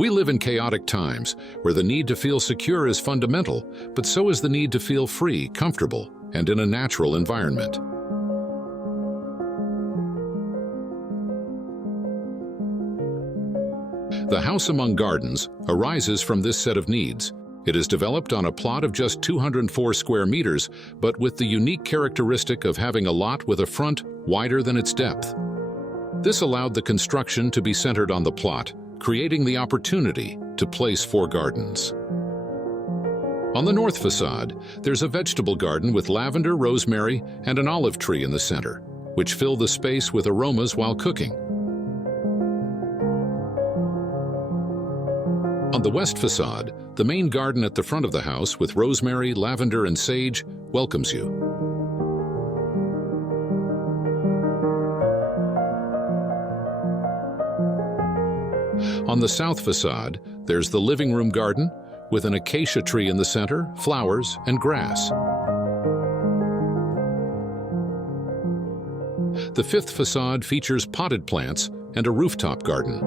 We live in chaotic times where the need to feel secure is fundamental, but so is the need to feel free, comfortable, and in a natural environment. The house among gardens arises from this set of needs. It is developed on a plot of just 204 square meters, but with the unique characteristic of having a lot with a front wider than its depth. This allowed the construction to be centered on the plot, creating the opportunity to place 4 gardens. On the north facade, there's a vegetable garden with lavender, rosemary, and an olive tree in the center, which fill the space with aromas while cooking. On the west facade, the main garden at the front of the house with rosemary, lavender, and sage welcomes you. On the south facade, there's the living room garden with an acacia tree in the center, flowers, and grass. The fifth facade features potted plants and a rooftop garden.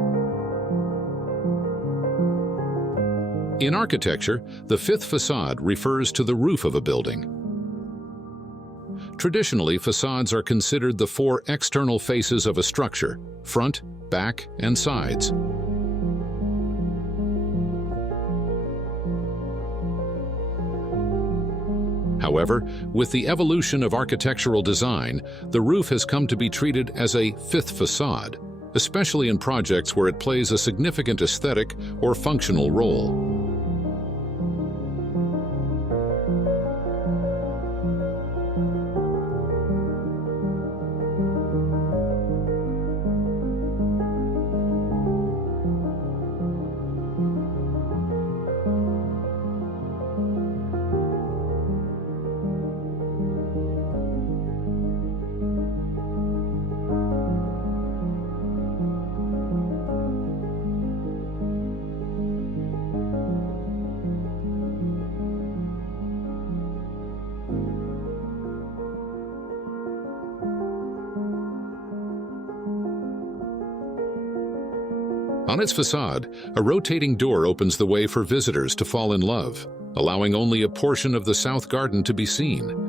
In architecture, the fifth facade refers to the roof of a building. Traditionally, facades are considered the 4 external faces of a structure: front, back, and sides. However, with the evolution of architectural design, the roof has come to be treated as a fifth facade, especially in projects where it plays a significant aesthetic or functional role. On its facade, a rotating door opens the way for visitors to fall in love, allowing only a portion of the south garden to be seen.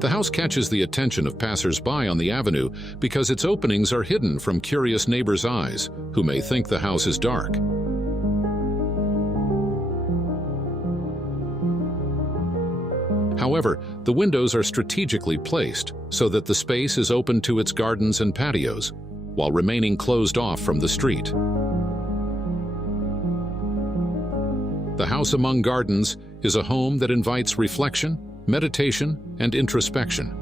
The house catches the attention of passers-by on the avenue because its openings are hidden from curious neighbors' eyes, who may think the house is dark. However, the windows are strategically placed so that the space is open to its gardens and patios, while remaining closed off from the street. The house among gardens is a home that invites reflection, meditation, and introspection.